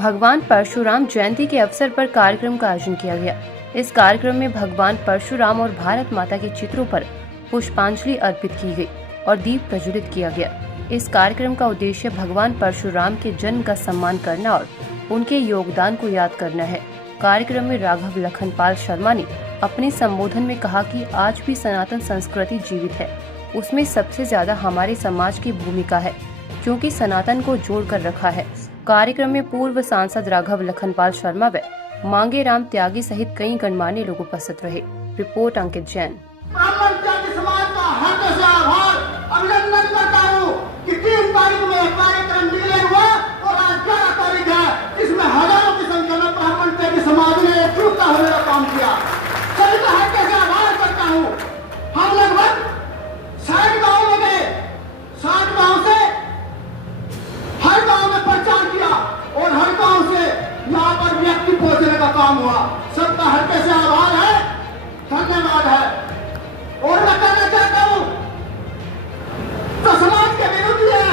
भगवान परशुराम जयंती के अवसर पर कार्यक्रम का आयोजन किया गया। इस कार्यक्रम में भगवान परशुराम और भारत माता के चित्रों पर पुष्पांजलि अर्पित की गई और दीप प्रज्वलित किया गया। इस कार्यक्रम का उद्देश्य भगवान परशुराम के जन्म का सम्मान करना और उनके योगदान को याद करना है। कार्यक्रम में राघव लखनपाल शर्मा ने अपने संबोधन में कहा कि आज भी सनातन संस्कृति जीवित है, उसमें सबसे ज्यादा हमारे समाज की भूमिका है, क्योंकि सनातन को जोड़ कर रखा है। कार्यक्रम में पूर्व सांसद राघव लखनपाल शर्मा व मांगे राम त्यागी सहित कई गणमान्य लोग उपस्थित रहे। रिपोर्ट अंकित जैन। अभिनंदन करता हूँ कि 3 तारीख में कार्यक्रम डिक्लेयर हुआ और आज 11 तारीख है, इसमें हजारों की संख्या में ब्राह्मण त्यागी समाज ने एकजुटता होने का काम किया। सभी का हृदय से आभार करता हूँ। हम लगभग 60 गाँव में गए, 60 गाँव से हर गाँव में प्रचार किया और हर गाँव से यहाँ पर व्यक्ति पहुँचने का काम हुआ। सबका हृदय से आभार है, धन्यवाद है। और मैं कहना चाहता हूँ तो समाज के विरुद्ध है,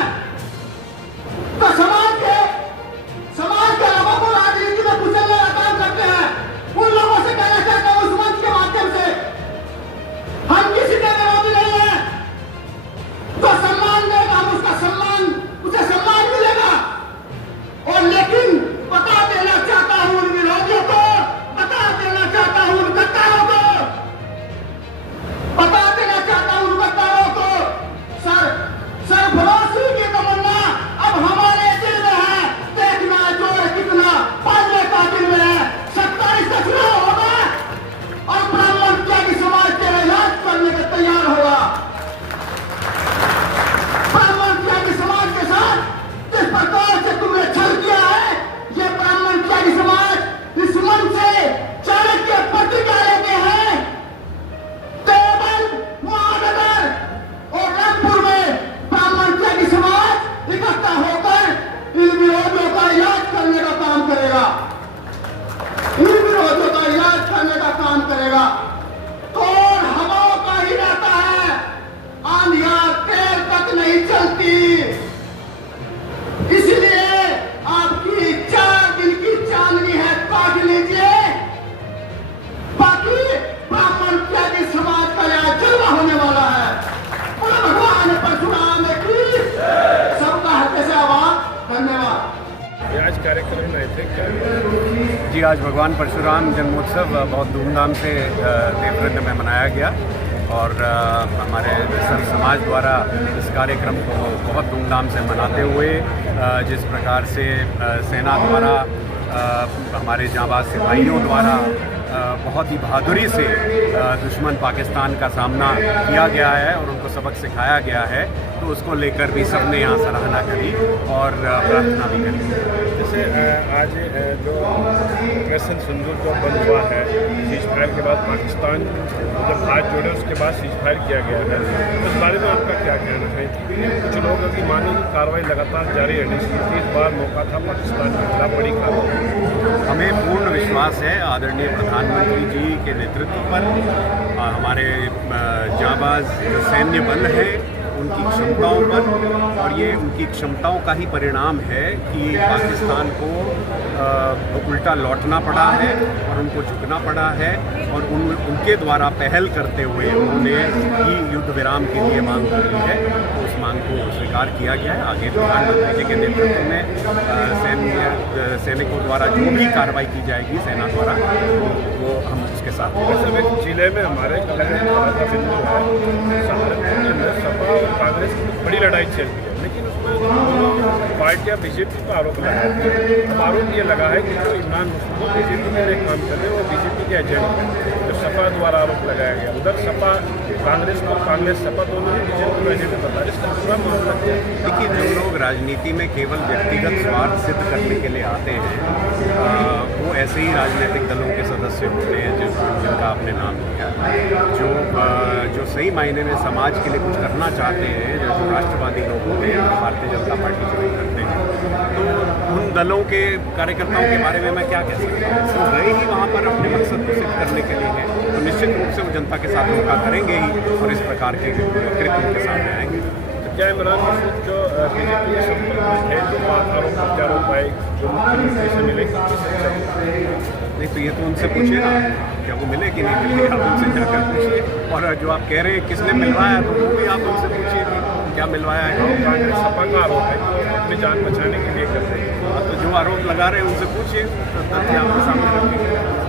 तो समाज के लोगों को राजनीति में कुचलने का काम करते हैं, उन लोगों से कहना चाहता हूं इस मंच के माध्यम से, हम किसी के विरोधी नहीं है। तो सम्मान देगा, हम उसका सम्मान, उसे सम्मान मिलेगा। और लेकिन बता देना चाहता हूं उन विरोधियों को, बता देना चाहता हूं उन गद्दारों को, बता देना चाहता हूं उन गद्दारों को, सरफरोशी की तमन्ना अब हमारे दिल में है। देखना जोर कितना पालने का दिल में है। 27 का चुनाव होगा और ब्राह्मण त्यागी समाज के इलाज करने के तैयार होगा। ब्राह्मण त्यागी समाज के साथ जिस प्रकार से तुमने छल किया है, ये ब्राह्मण त्यागी समाज इस मन से चाणक्य प्रतिज्ञा लेते हैं। देवबंद, महानगर और रामपुर में ब्राह्मण त्यागी समाज इकट्ठा होकर इन विरोधियों का इलाज करने का काम करेगा, इन विरोधियों का इलाज करने का काम करेगा। तो हवाओं का ही रहता है, आंधियां तेल तक नहीं चलती। इसलिए आपकी 4 दिन की चांदनी है, काट लीजिए। बाकी ब्राह्मण त्यागी समाज का यहाँ जलवा होने वाला है। भगवान परशुराम की सबका हृदय से आभार, धन्यवाद। आज कार्यक्रम में थे क्या? जी, आज भगवान परशुराम जन्मोत्सव बहुत धूमधाम से देवव्रत में मनाया गया और हमारे सर्व समाज द्वारा इस कार्यक्रम को बहुत धूमधाम से मनाते हुए जिस प्रकार से सेना द्वारा हमारे जांबाज सिपाहियों द्वारा बहुत ही बहादुरी से दुश्मन पाकिस्तान का सामना किया गया है और उनको सबक सिखाया गया है, तो उसको लेकर भी सबने यहाँ सराहना करी और प्रार्थना भी करी। जैसे आज जो ऑपरेशन सिंदूर जो बंद हुआ है, सीज फायर के बाद पाकिस्तान जब हाथ जोड़े उसके बाद सीज फायर किया गया है, तो इस बारे में आपका क्या कहना है? कुछ लोग अभी माने की कार्रवाई लगातार जारी रहनी चाहिए, इस बार मौका था पाकिस्तान के खिलाफ बड़ी कार्रवाई। हमें पूर्ण विश्वास है आदरणीय प्रधानमंत्री जी के नेतृत्व पर हमारे जांबाज जो सैन्य बल है उनकी क्षमताओं पर, और ये उनकी क्षमताओं का ही परिणाम है कि पाकिस्तान को उल्टा लौटना पड़ा है और उनको झुकना पड़ा है और उनके द्वारा पहल करते हुए उन्होंने ही युद्ध विराम के लिए मांग करी है। उस मांग को स्वीकार किया गया है। आगे प्रधानमंत्री जी के नेतृत्व में सैनिकों द्वारा जो भी कार्रवाई की जाएगी सेना द्वारा, वो हम उसके साथ। वैसे जिले में हमारे बिंदु है, सहारनपुर के अंदर सपा और कांग्रेस की बड़ी लड़ाई चल रही है, लेकिन उसमें पार्टियां बीजेपी पर आरोप लगाती है। अब आरोप ये लगा है कि जो इमरान मुस्लिम बीजेपी में एक काम कर रहे हैं वो बीजेपी के एजेंट हैं, जो सपा द्वारा आरोप लगाया गया। उधर सपा कांग्रेस को, कांग्रेस सपा दोनों ने बीजेपी को एजेंट बता, इसका पूरा मामला क्या है? देखिए, जो लोग राजनीति में केवल व्यक्तिगत स्वार्थ सिद्ध करने के लिए आते हैं वो ऐसे ही राजनीतिक दलों के सदस्य होते हैं जिनका आपने नाम लिया, जो सही मायने में समाज के लिए कुछ करना चाहते हैं, जो राष्ट्रवादी लोग होते हैं, भारतीय जनता पार्टी ज्वाइन करते हैं। तो उन दलों के कार्यकर्ताओं के बारे में मैं क्या कह सकता हूँ? तो गए ही वहाँ पर अपने मकसद को सिद्ध करने के लिए हैं, तो निश्चित रूप से वो जनता के साथ धोखा करेंगे ही और इस प्रकार के कृत्य उनके सामने आएंगे। क्या इमरान मसूद जो बीजेपी के संपर्क में थे, जो आरोप प्रत्यारोप न्याय जो मुख्यमंत्री से मिले नहीं तो ये तो उनसे पूछिए ना, क्या वो मिले कि नहीं मिले, आप उनसे जाकर पूछिए। और जो आप कह रहे हैं किसने मिलवाया, तो वो भी आप उनसे पूछिए कि क्या मिलवाया है। कांग्रेस सपा का आरोप है कि अपनी जान बचाने के लिए कर रहे हैं। तो जो आरोप लगा रहे हैं उनसे पूछिए, तो तथ्य आपके सामने रखेंगे।